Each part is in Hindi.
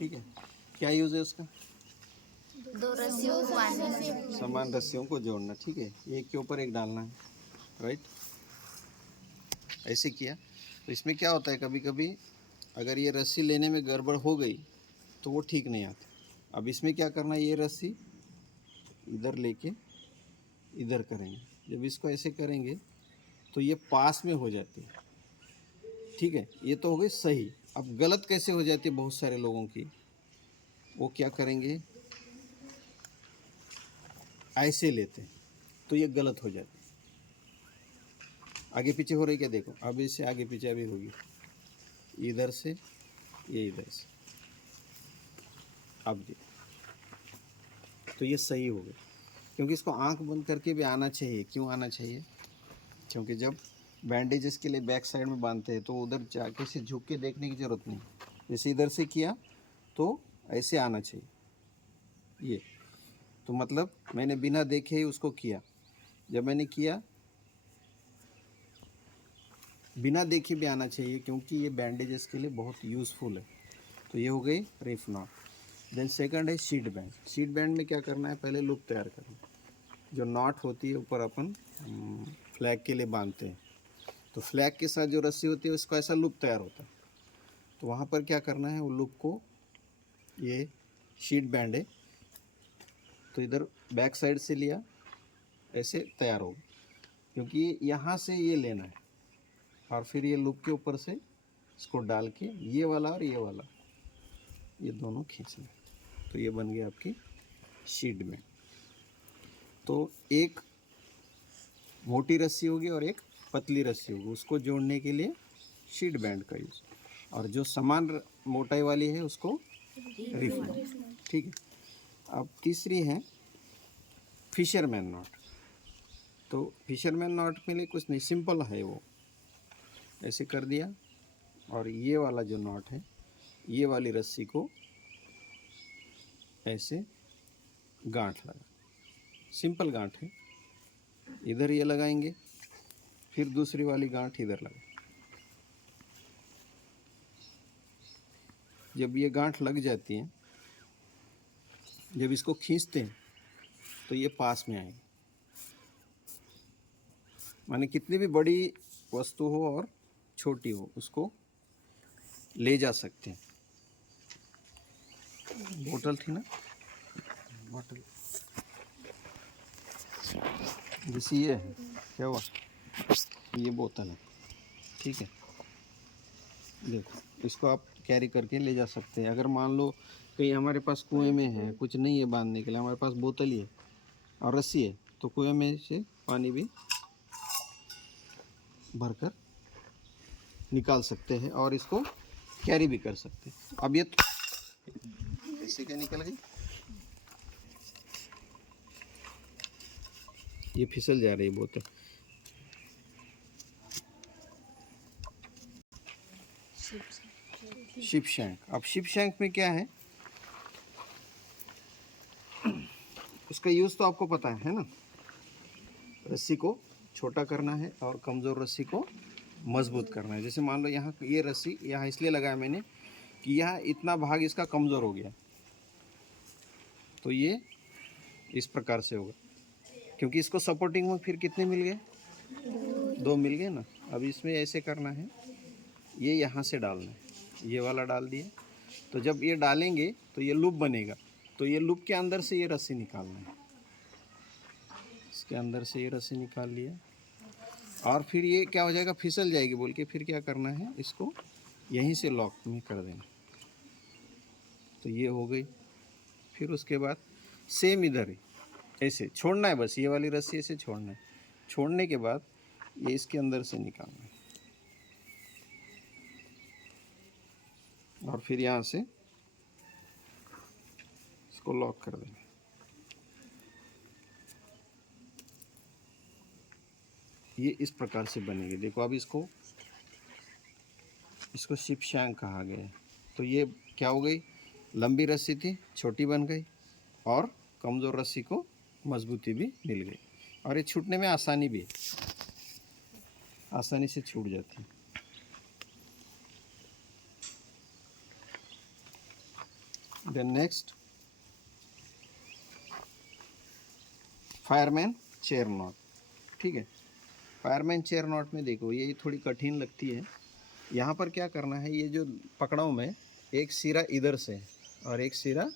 ठीक है, क्या यूज़ है उसका? दो रस्सियों को बांधना, समान रस्सियों को जोड़ना। ठीक है, एक के ऊपर एक डालना है, राइट। ऐसे किया तो इसमें क्या होता है, कभी कभी अगर ये रस्सी लेने में गड़बड़ हो गई तो वो ठीक नहीं आता। अब इसमें क्या करना है, ये रस्सी इधर लेके इधर करेंगे। जब इसको ऐसे करेंगे तो ये पास में हो जाती है। ठीक है, ये तो हो गई सही। अब गलत कैसे हो जाती है बहुत सारे लोगों की, वो क्या करेंगे, ऐसे लेते हैं तो ये गलत हो जाती है। आगे पीछे हो रही क्या, देखो अब इससे आगे पीछे अभी होगी, इधर से ये इधर से, अब देखो तो ये सही हो गया। क्योंकि इसको आंख बंद करके भी आना चाहिए। क्यों आना चाहिए? क्योंकि जब बैंडेजेस के लिए बैक साइड में बांधते हैं तो उधर जाके से झुक के देखने की ज़रूरत नहीं। जैसे इधर से किया तो ऐसे आना चाहिए ये। तो मतलब मैंने बिना देखे ही उसको किया। जब मैंने किया बिना देखे भी आना चाहिए, क्योंकि ये बैंडेजेस के लिए बहुत यूज़फुल है। तो ये हो गई रिफ नॉट। देन सेकंड है शीट बैंड। शीट बैंड में क्या करना है, पहले लूप तैयार करना है। जो नॉट होती है ऊपर अपन फ्लैग के लिए बांधते हैं, तो फ्लैग के साथ जो रस्सी होती है उसका ऐसा लूप तैयार होता है। तो वहाँ पर क्या करना है, वो लूप को, ये शीट बैंड है तो इधर बैक साइड से लिया, ऐसे तैयार होगा। क्योंकि यहाँ से ये लेना है और फिर ये लूप के ऊपर से इसको डाल के ये वाला और ये दोनों खींचना। तो ये बन गया आपकी शीट बैंड। तो एक मोटी रस्सी होगी और एक पतली रस्सी होगी, उसको जोड़ने के लिए शीट बैंड का यूज़। और जो समान मोटाई वाली है उसको रिफ नॉट। ठीक है, अब तीसरी है फिशरमैन नॉट। तो फिशरमैन नॉट के लिए कुछ नहीं, सिंपल है। वो ऐसे कर दिया और ये वाला जो नॉट है, ये वाली रस्सी को ऐसे गांठ लगा, सिंपल गांठ है। इधर ये लगाएंगे, फिर दूसरी वाली गांठ इधर लगा। जब ये गांठ लग जाती है, जब इसको खींचते हैं तो ये पास में आएगी। माने कितनी भी बड़ी वस्तु हो और छोटी हो उसको ले जा सकते हैं। बोतल थी ना, बोतल जैसे ये है, क्या हुआ, ये बोतल है। ठीक है, देखो इसको आप कैरी करके ले जा सकते हैं। अगर मान लो कहीं हमारे पास कुएं में है, कुछ नहीं है बांधने के लिए, हमारे पास बोतल ही है और रस्सी है, तो कुएं में से पानी भी भरकर निकाल सकते हैं और इसको कैरी भी कर सकते हैं। अब ये ऐसे क्या निकल गई, ये फिसल जा रही है बोतल। Ship shank. अब शिप शैंक में क्या है, उसका यूज़ तो आपको पता है ना। रस्सी को छोटा करना है और कमज़ोर रस्सी को मजबूत करना है। जैसे मान लो यहाँ ये रस्सी यहाँ इसलिए लगाया मैंने कि यहाँ इतना भाग इसका कमज़ोर हो गया, तो ये इस प्रकार से होगा। क्योंकि इसको सपोर्टिंग में फिर कितने मिल गए, दो मिल गए ना। अब इसमें ऐसे करना है, ये यहाँ से डालना है, ये वाला डाल दिया। तो जब ये डालेंगे तो ये लूप बनेगा, तो ये लूप के अंदर से ये रस्सी निकालना है। इसके अंदर से ये रस्सी निकाल लिया और फिर ये क्या हो जाएगा, फिसल जाएगी बोल के फिर क्या करना है, इसको यहीं से लॉक में कर देना। तो ये हो गई। फिर उसके बाद सेम इधर ही ऐसे छोड़ना है, बस ये वाली रस्सी ऐसे छोड़ना है। छोड़ने के बाद ये इसके अंदर से निकालना है और फिर यहाँ से इसको लॉक कर देना। ये इस प्रकार से बनेगी। देखो अब इसको शिप शैंक कहा गया है। तो ये क्या हो गई, लंबी रस्सी थी छोटी बन गई और कमज़ोर रस्सी को मजबूती भी मिल गई और ये छूटने में आसानी भी है, आसानी से छूट जाती है। Then next fireman chair knot. ठीक है, फायरमैन चेयर नॉट में देखो ये थोड़ी कठिन लगती है। यहाँ पर क्या करना है, ये जो पकड़ा हूँ मैं, एक सिरा इधर से और एक सिरा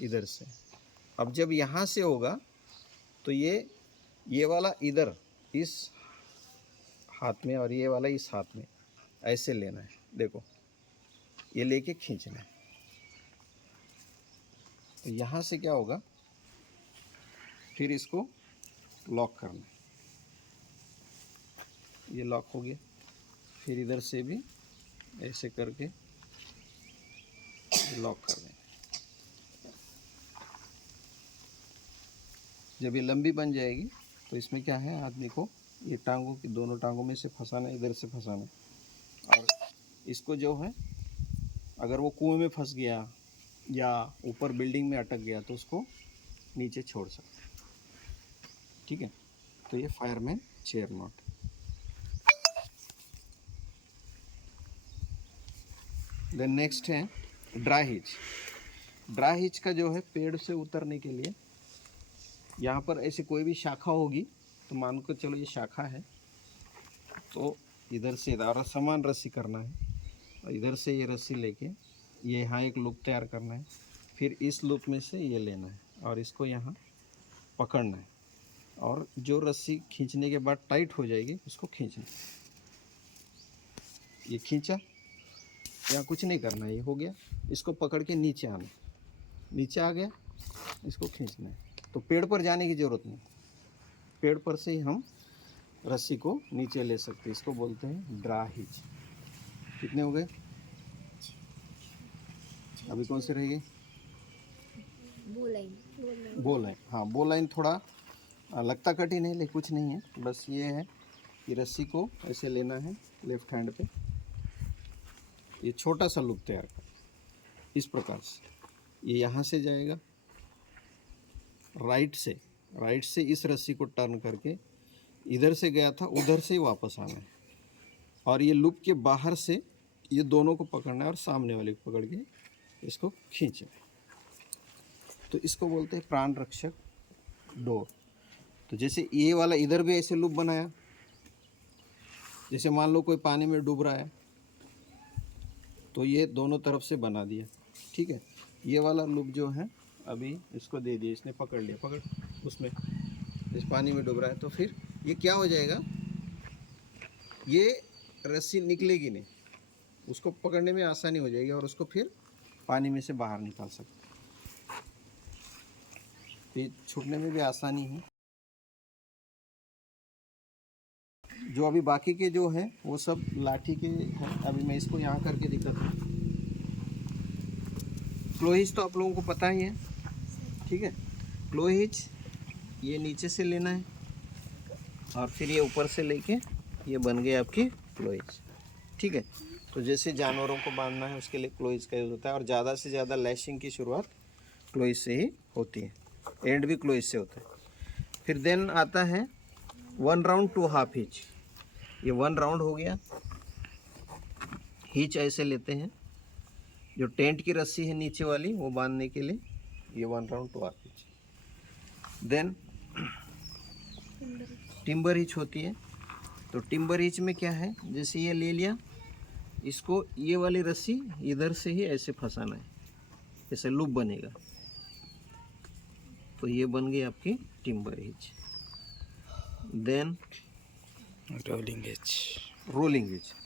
इधर से। अब जब यहाँ से होगा तो ये वाला इधर इस हाथ में और ये वाला इस हाथ में ऐसे लेना है। देखो ये लेके खींचना है। तो यहाँ से क्या होगा, फिर इसको लॉक करना है। ये लॉक हो गया। फिर इधर से भी ऐसे करके लॉक कर दें। जब ये लंबी बन जाएगी तो इसमें क्या है, आदमी को ये टांगों की दोनों टांगों में से फंसाना, इधर से फंसाना, और इसको जो है अगर वो कुएं में फंस गया या ऊपर बिल्डिंग में अटक गया तो उसको नीचे छोड़ सकते हैं। ठीक है, तो ये fireman chair knot. Then next है ड्राई हिच। ड्राई हिच का जो है पेड़ से उतरने के लिए यहाँ पर ऐसी कोई भी शाखा होगी, तो मान को चलो ये शाखा है, तो इधर से इधर समान रस्सी करना है और इधर से ये रस्सी लेके ये यहाँ एक लूप तैयार करना है। फिर इस लूप में से ये लेना है और इसको यहाँ पकड़ना है, और जो रस्सी खींचने के बाद टाइट हो जाएगी उसको खींचना। ये खींचा, यहाँ कुछ नहीं करना है, ये हो गया। इसको पकड़ के नीचे आना, नीचे आ गया, इसको खींचना है। तो पेड़ पर जाने की ज़रूरत नहीं, पेड़ पर से ही हम रस्सी को नीचे ले सकते हैं। इसको बोलते हैं ड्रा हिच। कितने हो गए? अभी कौन से रहेगी? बो लाइन। हाँ, बो लाइन थोड़ा लगता कठिन है लेकिन कुछ नहीं है। बस ये है कि रस्सी को ऐसे लेना है लेफ्ट हैंड पे, ये छोटा सा लूप तैयार कर इस प्रकार से। ये यहाँ से जाएगा राइट से इस रस्सी को टर्न करके इधर से गया था उधर से ही वापस आना है, और ये लूप के बाहर से ये दोनों को पकड़ना है और सामने वाले को पकड़ के इसको खींचना है। तो इसको बोलते हैं प्राण रक्षक डोर। तो जैसे ये वाला इधर भी ऐसे लूप बनाया, जैसे मान लो कोई पानी में डूब रहा है तो ये दोनों तरफ से बना दिया। ठीक है, ये वाला लूप जो है अभी इसको दे दिया, इसने पकड़ लिया, पकड़ उसमें इस पानी में डूब रहा है, तो फिर ये क्या हो जाएगा, ये रस्सी निकलेगी नहीं, उसको पकड़ने में आसानी हो जाएगी और उसको फिर पानी में से बाहर निकाल सकते। ये छूटने में भी आसानी है। जो अभी बाकी के जो है वो सब लाठी के हैं। अभी मैं इसको यहाँ करके दिखाता हूँ। क्लो हिच तो आप लोगों को पता ही है। ठीक है, क्लो हिच ये नीचे से लेना है और फिर ये ऊपर से लेके ये बन गए आपकी क्लो हिच। ठीक है, तो जैसे जानवरों को बांधना है उसके लिए क्लो हिच का यूज़ होता है, और ज़्यादा से ज़्यादा लैशिंग की शुरुआत क्लो हिच से ही होती है, एंड भी क्लो हिच से होता है। फिर देन आता है 1 राउंड 2 हाफ हिच। ये 1 राउंड हो गया। हिच ऐसे लेते हैं, जो टेंट की रस्सी है नीचे वाली वो बांधने के लिए, ये 1 round 2 half hitch. Then timber hitch होती है। तो टिम्बर हिच में क्या है, जैसे ये ले लिया, इसको ये वाली रस्सी इधर से ही ऐसे फंसाना है, ऐसे लूप बनेगा, तो ये बन गई आपकी timber hitch. Then rolling hitch.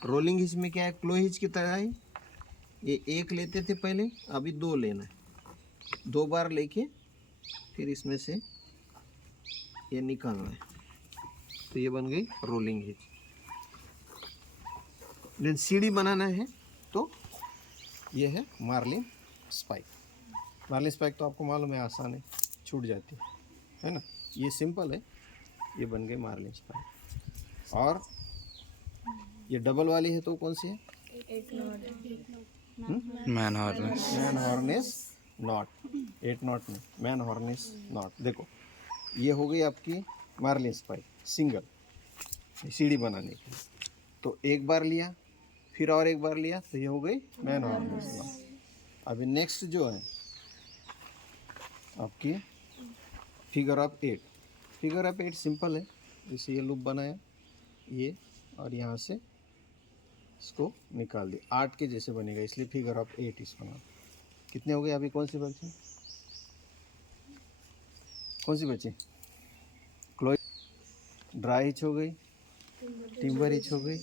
Rolling hitch में क्या है, क्लो हिच की तरह ही ये एक लेते थे पहले, अभी 2 लेना है, 2 बार लेके फिर इसमें से ये निकालना है, तो ये बन गई रोलिंग हिच। देन सीढ़ी बनाना है तो ये है मार्लिन स्पाइक। मार्लिन स्पाइक तो आपको मालूम है आसान है, छूट जाती है ना, ये सिंपल है। ये बन गई मार्लिन स्पाइक। और ये डबल वाली है तो कौन सी है? Man harness. Man harness knot. 8 knot में मैन हॉर्नेस नॉट। देखो ये हो गई आपकी मार्लिन स्पाइक सिंगल, सीढ़ी बनाने के लिए। तो एक बार लिया, फिर और एक बार लिया, तो ये हो गई मैन हॉर्नेस नॉट। अभी नेक्स्ट जो है आपकी figure of 8। Figure of 8 simple है, जैसे ये लूप बनाया ये, और यहाँ से इसको निकाल दिया, 8 के जैसे बनेगा, इसलिए फिगर ऑफ 8 इसका नाम। कितने हो गए अभी? कौन सी बची? कौन सी बची? क्लोज, ड्राई हिच हो गई, टिम्बर हिच हो गई,